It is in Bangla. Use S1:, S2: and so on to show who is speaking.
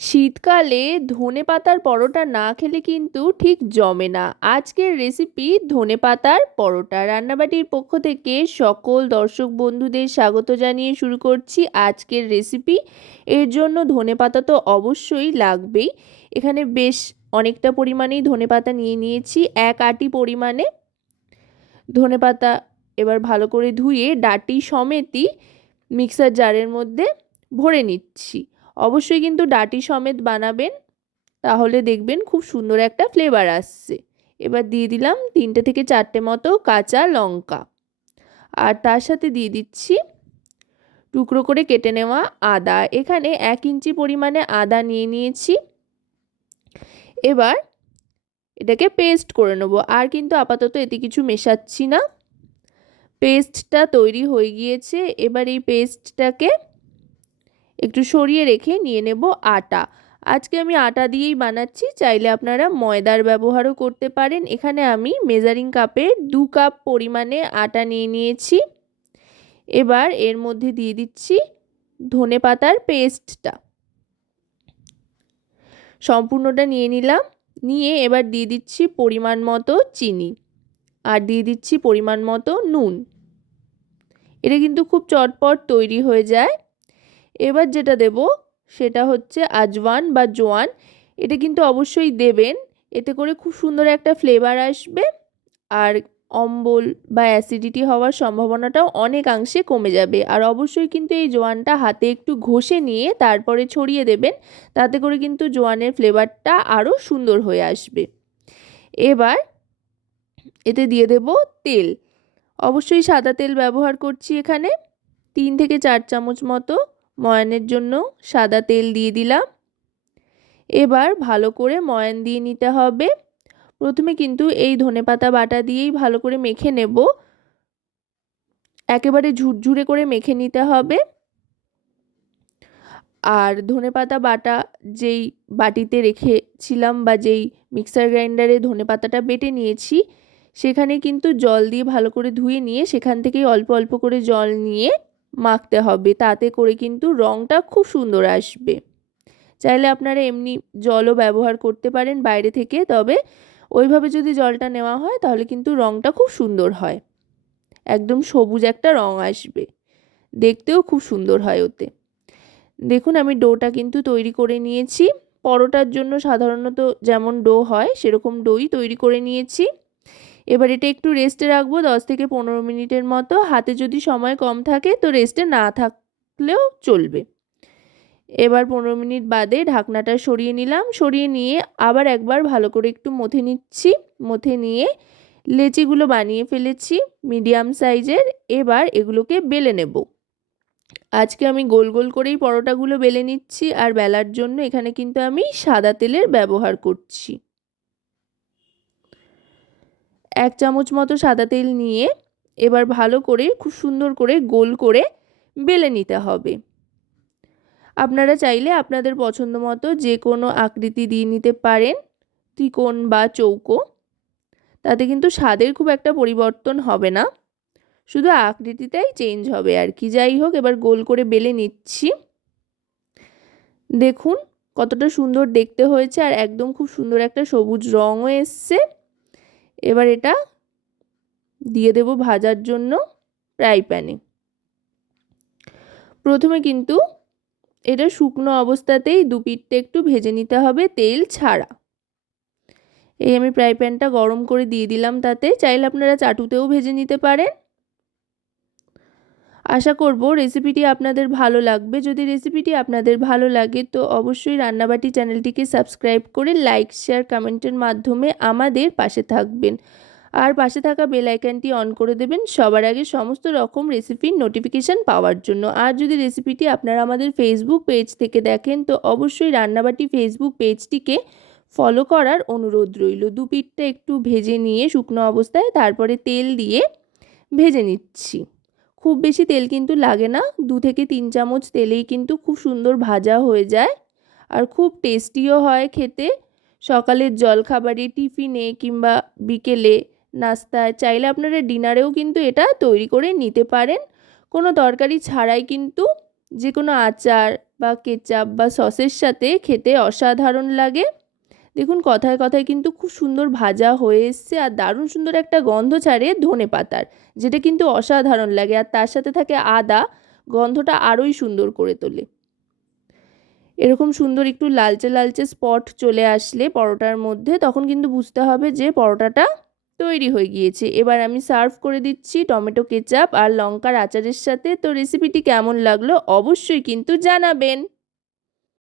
S1: শীতকালে ধনে পাতার পরোটা না খেলে কিন্তু ঠিক জমে না। আজকের রেসিপি ধনে পাতার পরোটা। রান্নাবাটির পক্ষ থেকে সকল দর্শক বন্ধুদের স্বাগত জানিয়ে শুরু করছি আজকের রেসিপি এর জন্য ধনে পাতা তো অবশ্যই লাগবেই। এখানে বেশ অনেকটা পরিমাণেই ধনে পাতা নিয়ে নিয়েছি। এক আটি পরিমাণে ধনে পাতা এবার ভালো করে ধুয়ে ডাটি সমেতই মিক্সার জারের মধ্যে ভরে নিচ্ছি। অবশ্যই কিন্তু ডাটি সমেত বানাবেন, তাহলে দেখবেন খুব সুন্দর একটা ফ্লেভার আসছে। এবার দিয়ে দিলাম তিনটে থেকে চারটে মতো কাঁচা লঙ্কা। আর তার সাথে দিয়ে দিচ্ছি টুকরো করে কেটে নেওয়া আদা। এখানে এক ইঞ্চি পরিমাণে আদা নিয়ে নিয়েছি। এবার এটাকে পেস্ট করে নেব। আর কিন্তু আপাতত এতে কিছু মেশাচ্ছি না। পেস্টটা তৈরি হয়ে গিয়েছে। এবার এই পেস্টটাকে একটু সরিয়ে রেখে নিয়ে নেব আটা। আজকে আমি আটা দিয়েই বানাচ্ছি, চাইলে আপনারা ময়দার ব্যবহারও করতে পারেন। এখানে আমি মেজারিং কাপে দু কাপ পরিমাণে আটা নিয়ে নিয়েছি। এবার এর মধ্যে দিয়ে দিচ্ছি ধনে পাতার পেস্টটা সম্পূর্ণটা নিয়ে নিলাম। নিয়ে এবার দিয়ে দিচ্ছি পরিমাণ মতো চিনি আর দিয়ে দিচ্ছি পরিমাণ মতো নুন। এটা কিন্তু খুব চটপট তৈরি হয়ে যায়। এবার যেটা দেব সেটা হচ্ছে আজওয়ান বা জোয়ান। এটা কিন্তু অবশ্যই দেবেন। এতে করে খুব সুন্দর একটা ফ্লেভার আসবে আর অম্বল বা অ্যাসিডিটি হওয়ার সম্ভাবনাটাও অনেকাংশে কমে যাবে। আর অবশ্যই কিন্তু এই জোয়ানটা হাতে একটু ঘষে নিয়ে তারপরে ছড়িয়ে দেবেন। তাতে করে কিন্তু জোয়ানের ফ্লেভারটা আরও সুন্দর হয়ে আসবে। এবার এতে দিয়ে দেব তেল। অবশ্যই সাদা তেল ব্যবহার করছি এখানে। তিন থেকে চার চামচ মতো। ময়ানের জন্য সাদা তেল দিয়ে দিলাম। এবার ভালো করে ময়ান দিয়ে নিতে হবে। প্রথমে কিন্তু এই ধনেপাতা বাটা দিয়েই ভালো করে মেখে নেব। একেবারে ঝুরঝুরে করে মেখে নিতে হবে। আর ধনেপাতা বাটা যেই বাটিতে রেখেছিলাম বা যেই মিক্সার গ্রাইন্ডারে ধনেপাতাটা বেটে নিয়েছি, সেখানে কিন্তু জল দিয়ে ভালো করে ধুয়ে নিয়ে সেখান থেকেই অল্প অল্প করে জল নিয়ে মাখতে হবে। তাতে করে কিন্তু রঙটা খুব সুন্দর আসবে। চাইলে আপনারা এমনি জলও ব্যবহার করতে পারেন বাইরে থেকে, তবে ওইভাবে যদি জলটা নেওয়া হয় তাহলে কিন্তু রঙটা খুব সুন্দর হয়। একদম সবুজ একটা রঙ আসবে। দেখতেও খুব সুন্দর হয় ওতে। দেখুন, আমি ডোটা কিন্তু তৈরি করে নিয়েছি। পরোটার জন্য সাধারণত যেমন ডো হয়, সেরকম ডোই তৈরি করে নিয়েছি। এবার এটা একটু রেস্টে রাখব, দশ থেকে পনেরো মিনিটের মতো। হাতে যদি সময় কম থাকে তো রেস্টে না থাকলেও চলবে। এবার পনেরো মিনিট বাদে ঢাকনাটা সরিয়ে নিলাম। সরিয়ে নিয়ে আবার একবার ভালো করে একটু মথে নিচ্ছি। মথে নিয়ে লেচিগুলো বানিয়ে ফেলেছি মিডিয়াম সাইজের। এবার এগুলোকে বেলে নেব। আজকে আমি গোল গোল করেই পরোটাগুলো বেলে নিচ্ছি। আর বেলার জন্য এখানে কিন্তু আমি সাদা তেলের ব্যবহার করছি। এক চামচ মতো সাদা তেল নিয়ে এবার ভালো করে, খুব সুন্দর করে গোল করে বেলে নিতে হবে। আপনারা চাইলে আপনাদের পছন্দ মতো যে কোনো আকৃতি দিয়ে নিতে পারেন, ত্রিকোণ বা চৌকো। তাতে কিন্তু স্বাদের খুব একটা পরিবর্তন হবে না। শুধু আকৃতিটাই চেঞ্জ হবে আর কি। যাই হোক, এবার গোল করে বেলে নিচ্ছি। দেখুন কতটা সুন্দর দেখতে হয়েছে আর একদম খুব সুন্দর একটা সবুজ রঙও এসছে। এবার এটা দিয়ে দেব ভাজার জন্য ফ্রাই প্যানে প্রথমে কিন্তু এটা শুকনো অবস্থাতেই দু পিঠটা একটু ভেজে নিতে হবে তেল ছাড়া। এই আমি ফ্রাই প্যানটা গরম করে দিয়ে দিলাম তাতে, চাইলে আপনারা চাটুতেও ভেজে নিতে পারেন। আশা করব রেসিপিটি আপনাদের ভালো লাগবে। যদি রেসিপিটি আপনাদের ভালো লাগে, তো অবশ্যই রান্নাবাটি চ্যানেলটিকে সাবস্ক্রাইব করে লাইক শেয়ার কমেন্টের মাধ্যমে আমাদের পাশে থাকবেন। আর পাশে থাকা বেল আইকনটি অন করে দেবেন সবার আগে সমস্ত রকম রেসিপির নোটিফিকেশান পাওয়ার জন্য। আর যদি রেসিপিটি আপনারা আমাদের ফেসবুক পেজ থেকে দেখেন, তো অবশ্যই রান্নাবাটি ফেসবুক পেজটিকে ফলো করার অনুরোধ রইল। দু পিঠটা একটু ভেজে নিয়ে শুকনো অবস্থায় তারপরে তেল দিয়ে ভেজে নিচ্ছি। খুব বেশি তেল কিন্তু লাগে না। দু থেকে তিন চামচ তেলেই কিন্তু খুব সুন্দর ভাজা হয়ে যায়। আর খুব টেস্টিও হয় খেতে। সকালের জলখাবারে, টিফিনে কিংবা বিকেলে নাস্তায় চাইলে আপনারা ডিনারেও কিন্তু এটা তৈরি করে নিতে পারেন। কোনো তরকারি ছাড়াই কিন্তু যে কোনো আচার বা কেচাপ বা সসের সাথে খেতে অসাধারণ লাগে। দেখুন, কথায় কথায় কিন্তু খুব সুন্দর ভাজা হয়ে এসছে আর দারুণ সুন্দর একটা গন্ধ ছাড়ে ধনে পাতার, যেটা কিন্তু অসাধারণ লাগে আর তার সাথে থাকে আদা, গন্ধটা আরোই সুন্দর করে তোলে। এরকম সুন্দর একটু লালচে লালচে স্পট চলে আসলে পরোটার মধ্যে, তখন কিন্তু বুঝতে হবে যে পরোটাটা তৈরি হয়ে গিয়েছে। এবার আমি সার্ভ করে দিচ্ছি টমেটো কেচাপ আর লঙ্কার আচারের সাথে। তো রেসিপিটি কেমন লাগল অবশ্যই কিন্তু জানাবেন।